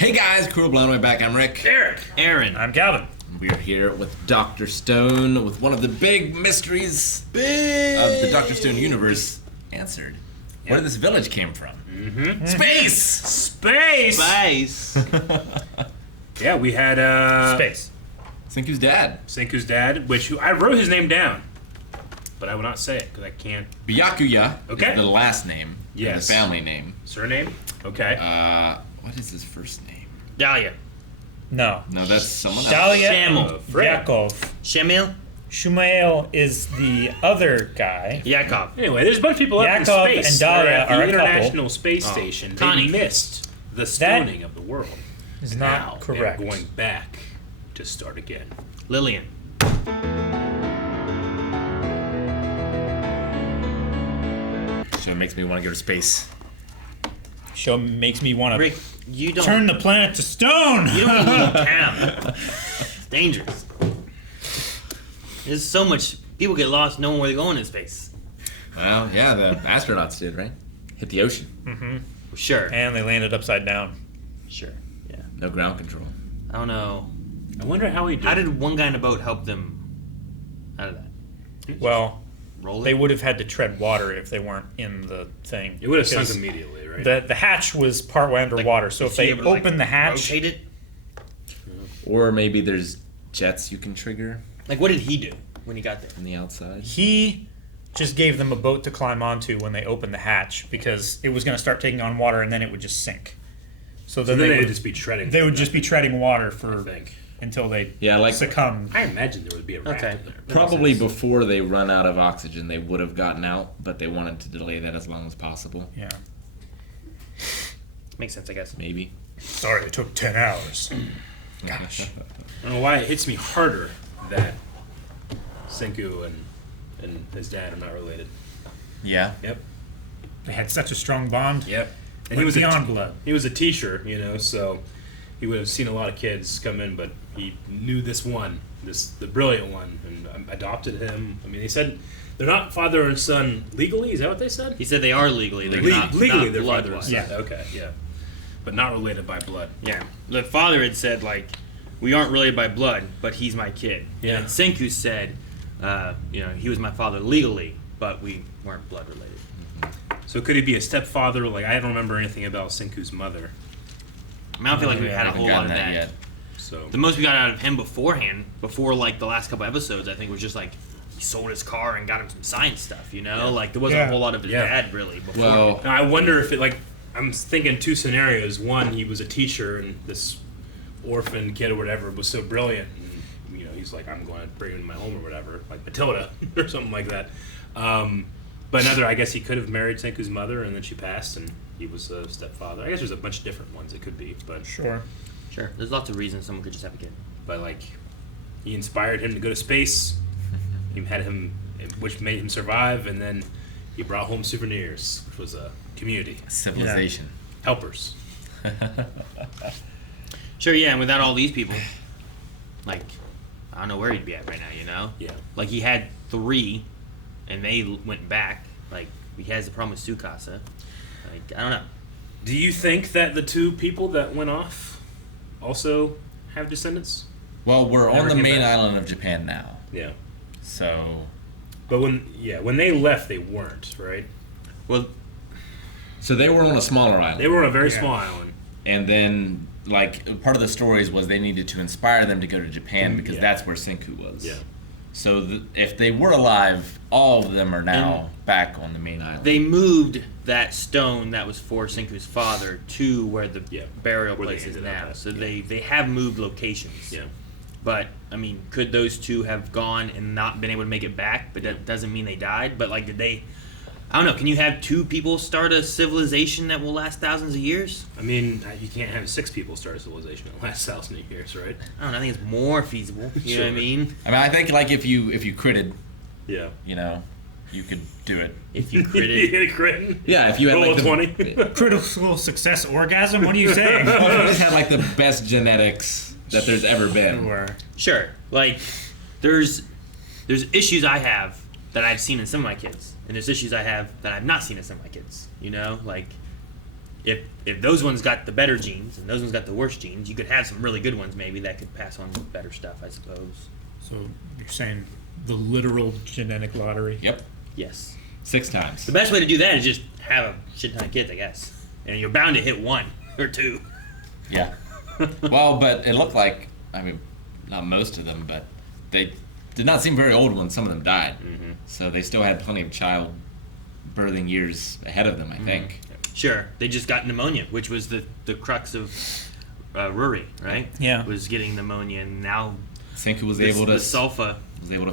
Hey guys, Crew Blown Away back. I'm Rick. Eric. Aaron. I'm Calvin. We're here with Dr. Stone with one of the big mysteries of the Dr. Stone universe answered. Where did this village came from? Space! Space! Yeah, we had Space. Senku's dad. Senku's dad, which I wrote his name down, but I will not say it because I can't. Byakuya Okay. is the last name. Yes. The family name. Surname? Okay. What is his first name? Dahlia. No. No, that's someone else. Dahlia Shamil. Yakov. Shamil. Shumael is the other guy. Yakov. Anyway, there's a bunch of people up in Yakov space. and Dahlia They're at the are a International Space Station. Connie. They missed the stoning of the world. Is Now not correct. they're going back to start again. Lillian. So it makes me want to go to space. Show makes me want to Rick, you don't. turn the planet to stone. You don't need a town. It's dangerous. There's so much. People get lost knowing where they're going in space. Well, yeah, the astronauts did, right? Hit the ocean. Sure. And they landed upside down. Sure. Yeah. No ground control. I don't know. I wonder how he did. How did one guy in a boat help them out of that? Well, Roll it? they would have had to tread water if they weren't in the thing. It would have sunk Because immediately, right? The hatch was partway underwater, so if Is they he able to, open the hatch, rotate it? Or maybe there's jets you can trigger Like, what did he do when he got there? on the outside. he just gave them a boat to climb onto when they opened the hatch because it was going to start taking on water and then it would just sink. So then, So they would would just be treading. they would just be treading water I for think. until they Yeah, like succumbed. I imagine there would be a raft Okay. in there. probably before they run out of oxygen, they would have gotten out, but they wanted to delay that as long as possible. Yeah. Makes sense, I guess. Maybe. Sorry, it took 10 hours. Gosh. I don't know why it hits me harder that Senku and his dad are not related. Yeah. Yep. They had such a strong bond. Yep. And Went beyond blood. He was a teacher, so he would have seen a lot of kids come in, but he knew this one, the brilliant one, and adopted him. I mean, they said they're not father and son legally. Is that what they said? He said they are legally. They're not, legally, not they're father and blood-wise. son. Yeah. Okay. Yeah. But not related by blood. Yeah. The father had said, like, we aren't related by blood, but he's my kid. Yeah. And Senku said, he was my father legally, but we weren't blood related. So could he be a stepfather? Like, I don't remember anything about Senku's mother. I mean, I don't feel like we had a Haven't whole lot gotten of that. yet. So The most we got out of him beforehand, before like the last couple episodes, I think was just like he sold his car and got him some science stuff. Like there wasn't Yeah. a whole lot of his Yeah. dad really before. Well, now I wonder if it I'm thinking two scenarios. One, he was a teacher, and this orphan kid or whatever was so brilliant, and he's like, I'm going to bring him to my home or whatever, like Matilda or something like that. But another, I guess he could have married Senku's mother, and then she passed, and he was a stepfather. I guess there's a bunch of different ones it could be, but Sure. Sure, there's lots of reasons someone could just have a kid. like he inspired him to go to space. He had him, which made him survive, and then he brought home souvenirs, which was a community civilization. helpers. Sure, yeah, and without all these people, like I don't know where he'd be at right now. Yeah. Like he had 3, and they went back. Like he has the problem with Tsukasa. Like I don't know. Do you think that the two people that went off also have descendants? Well, we're on Never the came main back. island of Japan now, Yeah. so But when they left, they weren't, right? Well, they were on a smaller island, They were on a very Yeah. small island. and then like part of the stories was they needed to inspire them to go to Japan because Yeah. that's where Senku was. Yeah. So if they were alive, all of them are now back on the main island. they moved that stone that was for Senku's father to where the Yeah. burial Where they place is ended up now. at. So Yeah. they have moved locations. Yeah. But I mean, could those two have gone and not been able to make it back? But that doesn't mean they died. But like, did they? I don't know. Can you have 2 people start a civilization that will last thousands of years? I mean, you can't have 6 people start a civilization in the last 1,000 years, right? I don't know. I think it's more feasible. You know what I Sure. mean? I mean, I think like if you critted, Yeah. you could do it. If you You critted, get a crit? Yeah, if you had Roll like a the, 20. Critical success orgasm? What are you saying? Well, if you just had like the best genetics that there's ever been. Sure. sure. Like, there's issues I have that I've seen in some of my kids, and there's issues I have that I've not seen in some of my kids. Like if those ones got the better genes and those ones got the worse genes, you could have some really good ones maybe that could pass on better stuff, I suppose. So you're saying the literal genetic lottery? Yep. Yes. 6 times. The best way to do that is just have a shit ton of kids, I guess, and you're bound to hit 1 or 2. Yeah. Well, but it looked like, I mean, not most of them, but they did not seem very old when some of them died. Mm-hmm. So they still had plenty of child birthing years ahead of them, I think. Sure, they just got pneumonia, which was the crux of Rory, right? Yeah. Was getting pneumonia, and now Senku was the able to sulfa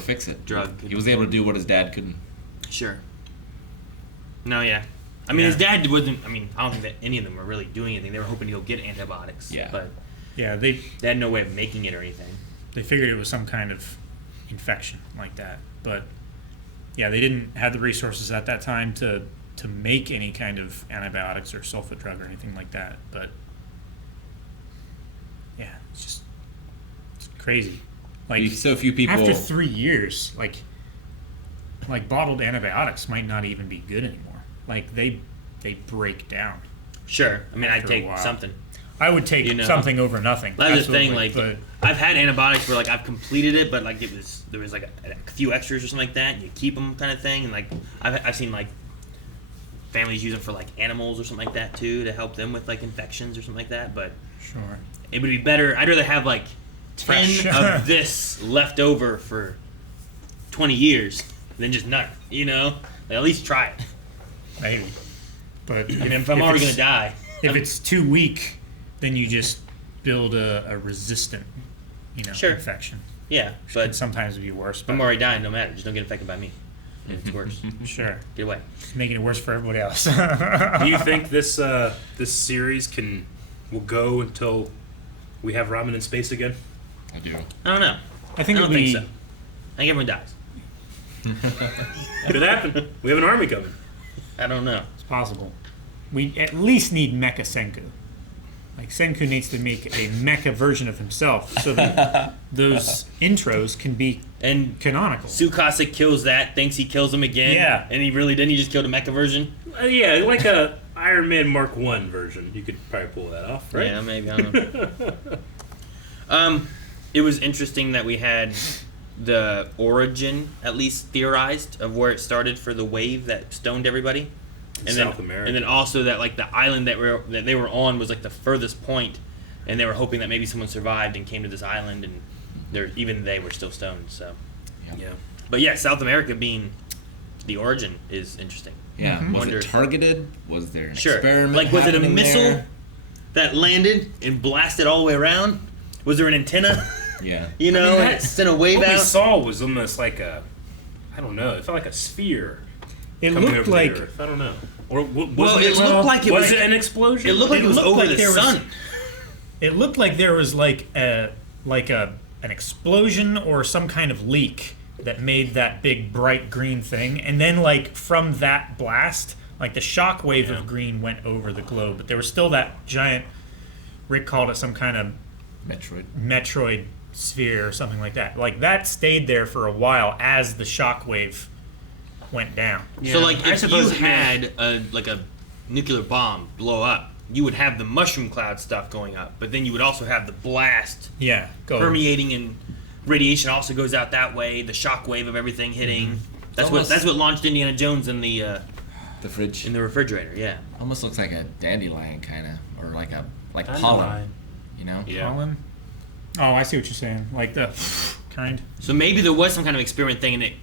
fix it. drug. He was able to do what his dad couldn't. Sure. No, yeah. I mean, his dad wasn't. I mean, I don't think that any of them were really doing anything. They were hoping to go get antibiotics. Yeah. But Yeah, they had no way of making it or anything. they figured it was some kind of infection like that, but yeah, they didn't have the resources at that time to make any kind of antibiotics or sulfa drug or anything like that. But yeah, it's crazy. Like So few people. after 3 years, like bottled antibiotics might not even be good anymore. Like they break down. Sure. I mean, I'd After a take while. something. I would take something over nothing. That's the thing. absolutely, Like, I've had antibiotics where like I've completed it, but like there was like a few extras or something like that. And you keep them, kind of thing. And like I've seen like families use them for like animals or something like that too, to help them with like infections or something like that. But sure. it would be better. I'd rather have like 10 Fresh. of this left over for 20 years than just none. You know, like, at least try it. Maybe. But And if I'm already gonna die, if it's too weak, then you just build a resistant, Sure. infection. yeah. But But sometimes it'd be worse. But I'm already dying. No matter. Just don't get infected by me. And it's worse. sure, Get away. it's making it worse for everybody else. Do you think this series will go until we have ramen in space again? I do. I don't know. I think I don't it'll be. think so. I think everyone dies. Could happen. We have an army coming. I don't know. It's possible. We at least need Mecha Senku. Like Senku needs to make a mecha version of himself so that those intros can be And canonical. Tsukasa kills that, thinks he kills him again. Yeah. And he really didn't. He just killed a mecha version. Yeah, like a Iron Man Mark 1 version. You could probably pull that off, right? Yeah, maybe. I don't know. It was interesting that we had the origin, at least theorized, of where it started for the wave that stoned everybody. And South then, America. And then also that like the island that they were on was like the furthest point, and they were hoping that maybe someone survived and came to this island, and even they were still stoned. So, Yeah. but yeah, South America being the origin is interesting. Yeah. Was Wonder- it targeted? Was there an Sure. experiment? Like, was it a happening missile there? that landed and blasted all the way around? Was there an antenna? Yeah. You know, and it sent a wave What we out. saw was almost like I don't know, it felt like a sphere It coming looked over like the Earth. I don't know. Or was Well, it it, looked like it was was. it an explosion? It looked like it was looked over like the there was- sun. it looked like there was like an explosion or some kind of leak that made that big bright green thing, and then like from that blast, like the shock wave of green went over the globe, but there was still that giant. Rick called it some kind of Metroid sphere or something like that. Like that stayed there for a while as the shock wave went down. So like, I if you suppose it may. had a nuclear bomb blow up, you would have the mushroom cloud stuff going up, but then you would also have the blast Yeah, go. permeating, and radiation also goes out that way. The shock wave of everything hitting. That's Almost- what launched Indiana Jones in the fridge. refrigerator. Yeah. Almost looks like a dandelion, kind of, or like Dandelion. pollen. You know? Yeah. Colin? Oh, I see what you're saying. Like the kind. So maybe there was some kind of experiment thing in it.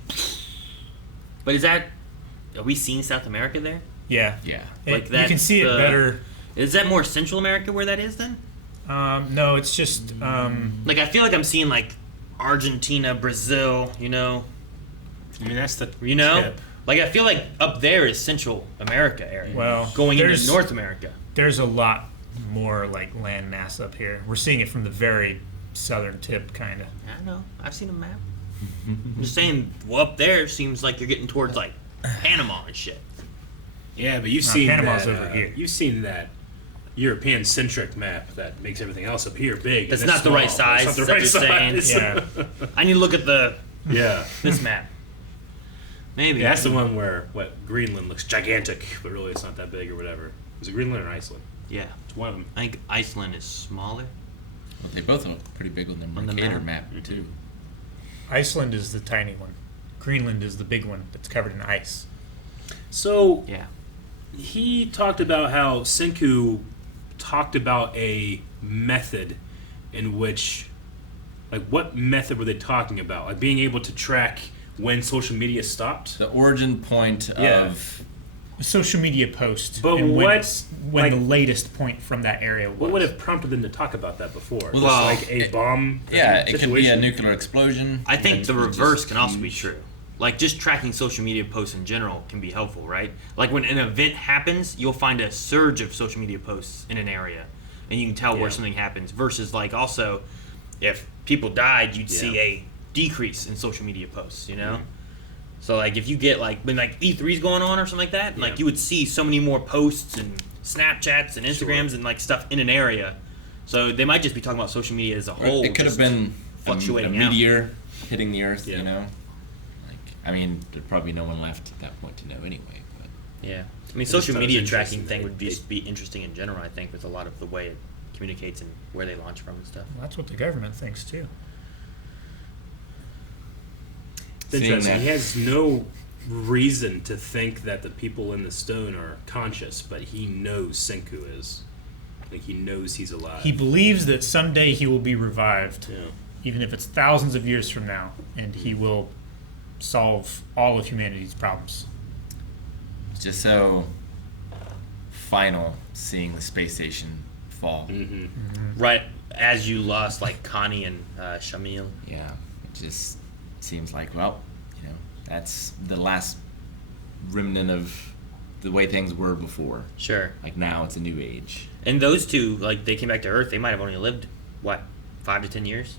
But are we seeing South America there? Yeah. Yeah. Like You that's can see it the- better. Is that more Central America where that is then? No, it's just Like, I feel like I'm seeing like Argentina, Brazil, I mean, that's the tip. Like, I feel like up there is Central America area. Well, going into there's- North America. there's a lot more like land mass up here. We're seeing it from the very southern tip, kind of. I know. I've seen a map. I'm just saying, well, up there seems like you're getting towards like Panama and shit. Yeah, but you've No, seen Panama's that, over here. You've seen that European-centric map that makes everything else up here big. That's and it's not the right small. size, That's is not that the right what you're size. Yeah. I need to look at Yeah. this map. Maybe. Yeah, that's the one where Greenland looks gigantic, but really it's not that big or whatever. Was it Greenland or Iceland? Yeah. It's one of them. I think Iceland is smaller. But they both look pretty big on the On the Mercator map. map, too. Iceland is the tiny one. Greenland is the big one that's covered in ice. So Yeah. he talked about how Senku talked about a method in which, like, what method were they talking about? Like being able to track when social media stopped? The origin point Yeah. of... A social media post. But and what- when like- the latest point from that area was. What would have prompted them to talk about that before? Well, Just like a it- bomb? Yeah, it could be a situation? nuclear explosion. I think and the it's reverse just can also be huge. true. Like just tracking social media posts in general can be helpful, right? Like when an event happens, you'll find a surge of social media posts in an area, and you can tell where Yeah. something happens. Versus like also, if people died, you'd see Yeah. a decrease in social media posts. You know. So like if you get like when like E3's going on or something like that, like Yeah. you would see so many more posts and Snapchats and Instagrams Sure. and like stuff in an area. So they might just be talking about social media as a Or whole. it could have just been fluctuating a out. meteor hitting the Earth, Yeah. you know? Like, I mean, there'd probably be no one left at that point to know anyway. But Yeah, I mean, just social thought it was media tracking interesting thing that would just be interesting in general. I think with a lot of the way it communicates and where they launch from and stuff. Well, that's what the government thinks too. It's Seeing interesting. that- He has no reason to think that the people in the stone are conscious, but he knows Senku is. Like, he knows he's alive. He believes that someday he will be revived, yeah. even if it's thousands of years from now, and he will solve all of humanity's problems. it's just so final seeing the space station fall. Mm-hmm. Right as you lost like Connie and Shamil. Yeah, it just seems like, well, you know, that's the last remnant of the way things were before. Sure. Like now it's a new age. And those two, like they came back to Earth, they might have only lived what 5 to 10 years.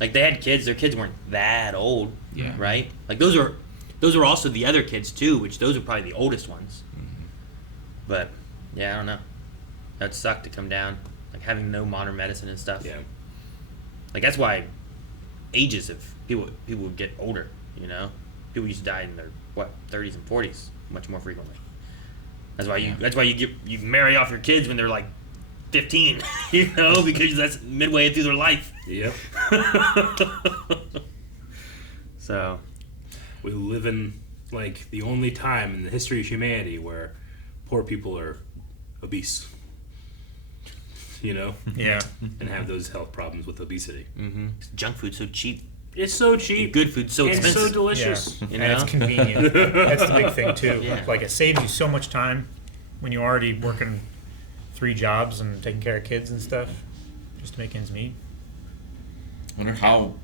Like they had kids. Their kids weren't that old. Yeah. Right. Like those are also the other kids too, which those are probably the oldest ones. But yeah, I don't know. That sucked to come down, like having no modern medicine and stuff. Yeah. Like that's why ages of people would get older. You know, people used to die in their 30s and 40s much more frequently. That's why you marry off your kids when they're like 15. You know, because that's midway through their life. Yep. So We live in, like, the only time in the history of humanity where poor people are obese. You know? Yeah. And have those health problems with obesity. junk food's so cheap. It's so cheap. Good food's so and expensive. so delicious. Yeah. You And it's know? convenient. That's the big thing too. Yeah. Like it saves you so much time when you're already working 3 jobs and taking care of kids and stuff, just to make ends meet. I wonder how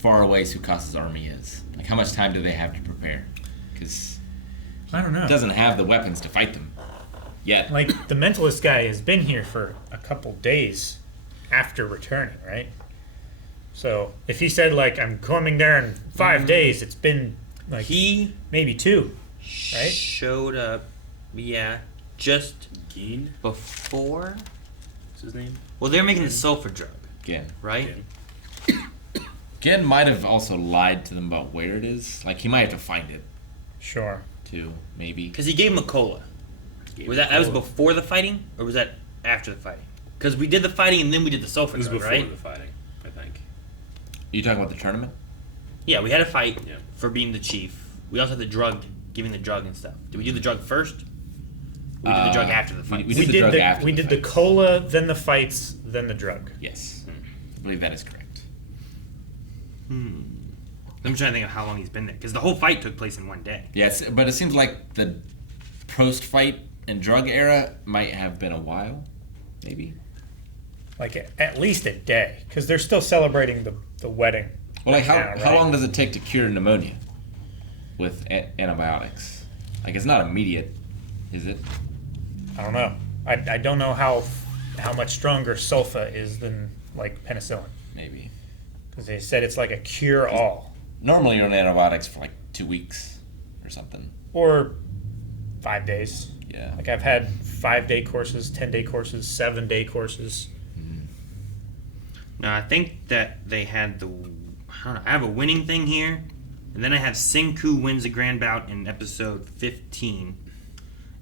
far away Sukasa's army is. Like, how much time do they have to prepare? Because I don't know. it doesn't have the weapons to fight them yet. Like the mentalist guy has been here for a couple days after returning, right? So if he said like I'm coming there in 5 days, it's been like He maybe 2, right? showed up, yeah, just Geen? before. What's his name? Well, they're making the sulfur drug, Again. right? Geen. Gen might have also lied to them about where it is. Like, he might have to find it, Sure. too, maybe. Because he gave him a cola. Was that was before the fighting, or was that after the fighting? Because we did the fighting and then we did the sulfur It was drug, before right? the fighting, I think. You talking about the tournament? Yeah, we had a fight Yeah. for being the chief. We also had the drug, giving the drug and stuff. Did we do the drug first? We did the drug after the fight. we did the drug after we the did the fight. cola, then the fights, then the drug. Yes. I believe that is correct. I'm trying to think of how long he's been there. Because the whole fight took place in one day. Yes, but it seems like the post-fight and drug era might have been a while, maybe. Like at least a day, because they're still celebrating the wedding. Well, like, how right now, how right? long does it take to cure pneumonia with antibiotics? Like, it's not immediate, is it? I don't know. I don't know how much stronger sulfa is than like penicillin, Maybe. because they said it's like a cure-all, Normally, you're on antibiotics for like 2 weeks or something. or 5 days. Yeah. Like I've had 5-day courses, 10-day courses, 7-day courses. Now, I think that they had I don't know, I have a winning thing here. And then I have Senku wins a grand bout in episode 15.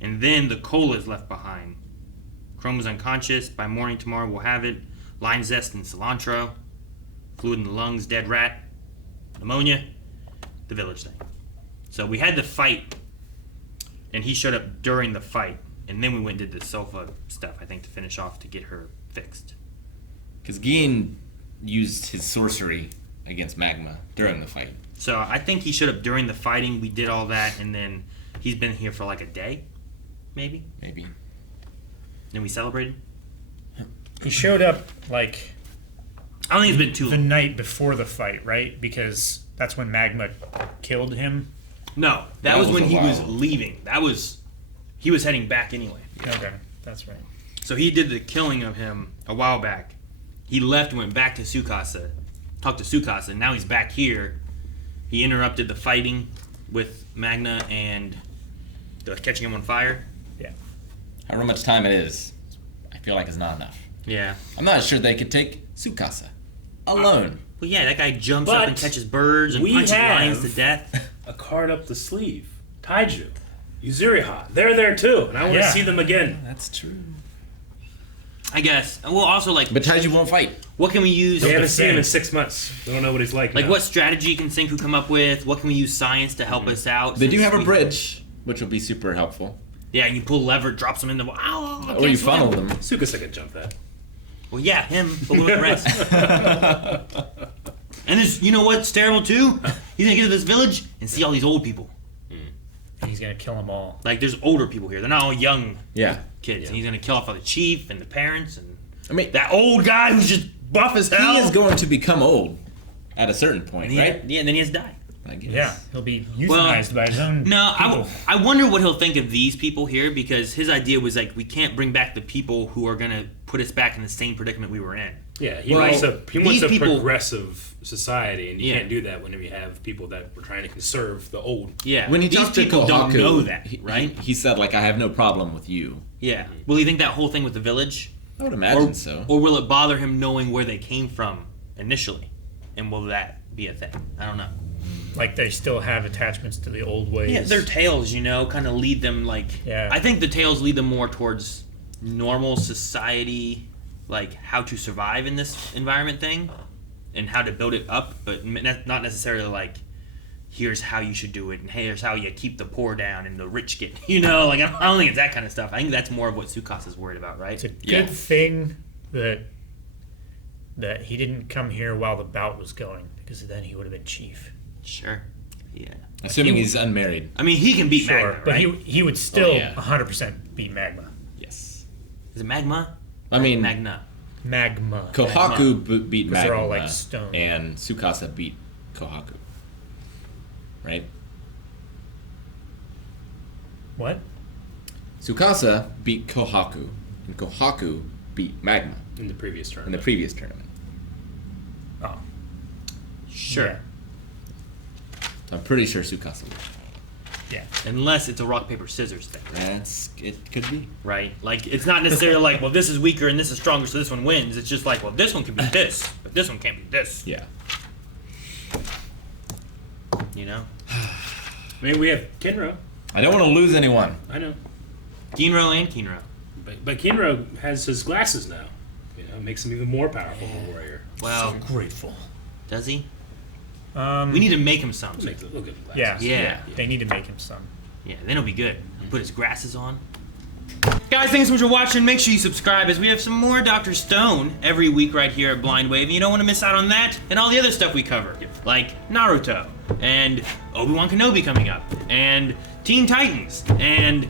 And then the cola is left behind. Chrome was unconscious. By morning tomorrow, we'll have it. Lime zest and cilantro. Fluid in the lungs, dead rat. Pneumonia. The village thing. So we had the fight, and he showed up during the fight. And then we went and did the sofa stuff, I think, to finish off to get her fixed. Because Geen used his sorcery against Magma during the fight. So I think he showed up during the fighting. We did all that, and then he's been here for like a day, maybe. Maybe. Then we celebrated. He showed up like I don't think it's been too the long. night before the fight, right? Because that's when Magma killed him. No, that That was was when a he was while. leaving. He was heading back anyway. Okay, that's right. So he did the killing of him a while back. He left and went back to Tsukasa, talked to Tsukasa, and now he's back here. He interrupted the fighting with Magna and the catching him on fire. Yeah. However much time it is, I feel like it's not enough. Yeah. I'm not sure they could take Tsukasa alone. Well, yeah, that guy jumps up and But catches birds and we punches have- lions to death. A card up the sleeve. Taiju. Yuzuriha. They're there too, and I want to Yeah. see them again. That's true. I guess. And we'll also, like, But Taiju won't fight. what can we use? They haven't seen him in defend. 6 months. We don't know what he's like. Like, now. what strategy can Senku come up with? What can we use science to help us out? They do since have a we- bridge, which will be super helpful. Yeah, you pull lever, drops them in the. Ow, I Or can't you swim. funnel them. Tsukasa can jump that. Well, yeah, him, but with the rest. And there's, you know what's terrible too? He's gonna get to this village and see all these old people. And he's gonna kill them all. Like, there's older people here. They're not all young Yeah. kids. Yeah. And he's gonna kill off all the chief and the parents and I mean, that old guy who's just buff as hell. he is going to become old at a certain point, And right? yeah, and then he has to die. I guess. Yeah, he'll be euthanized by his own No, people. I wonder what he'll think of these people here, because his idea was like, we can't bring back the people who are gonna put us back in the same predicament we were in. Yeah, he Well, wants a these people- progressive society, and you Yeah. can't do that whenever you have people that were trying to conserve the old. Yeah, When he these talked to people don't Kohaku, know that, he- right? He said, like, I have no problem with you. Yeah. Will he think that whole thing with the village? I would imagine or, so. Or will it bother him knowing where they came from initially? And will that be a thing? I don't know. Like they still have attachments to the old ways. Yeah, their tales, kind of lead them like. Yeah. I think the tales lead them more towards normal society, like how to survive in this environment thing, and how to build it up, but not necessarily like, here's how you should do it, and here's how you keep the poor down and the rich get. Like I don't think it's that kind of stuff. I think that's more of what Tsukasa's worried about, right? It's a good Yeah. thing that he didn't come here while the bout was going, because then he would have been chief. Sure. Yeah. Assuming he- he's unmarried. I mean, he can beat Sure, Magma, but right? he would still Oh, yeah. 100% beat Magma. Yes. Is it Magma? I mean, Magna. Magma. Kohaku beat 'Cause Magma. they're all, like, stone. And Tsukasa beat Kohaku. Right? What? Tsukasa beat Kohaku, and Kohaku beat Magma In the previous in the tournament. previous tournament. Oh, Sure. yeah. So I'm pretty sure Tsukasa won. Yeah. Unless it's a rock, paper, scissors thing, It could be. right? Like, it's not necessarily like, well, this is weaker and this is stronger, so this one wins. It's just like, well, this one can be this, but this one can't be this. Yeah. You know? I mean, we have Kinro. I don't want to lose anyone. I know. Ginro and Kinro. But Kinro has his glasses now. It makes him even more powerful of a warrior. Well, Grateful. does he? Um, We need to make him some. Makes it look good. with glasses. yeah, Yeah. They need to make him some. Yeah, then he'll be good. Put his grasses on. Guys, thanks so much for watching. Make sure you subscribe as we have some more Dr. Stone every week right here at Blind Wave. And you don't want to miss out on that and all the other stuff we cover. Like Naruto, and Obi-Wan Kenobi coming up, and Teen Titans, and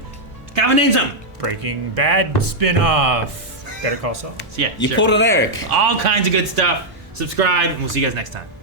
Calvin Insum. Breaking Bad spin-off. Better Call Saul. So yeah, You sure. pulled an Eric. All kinds of good stuff. Subscribe, and we'll see you guys next time.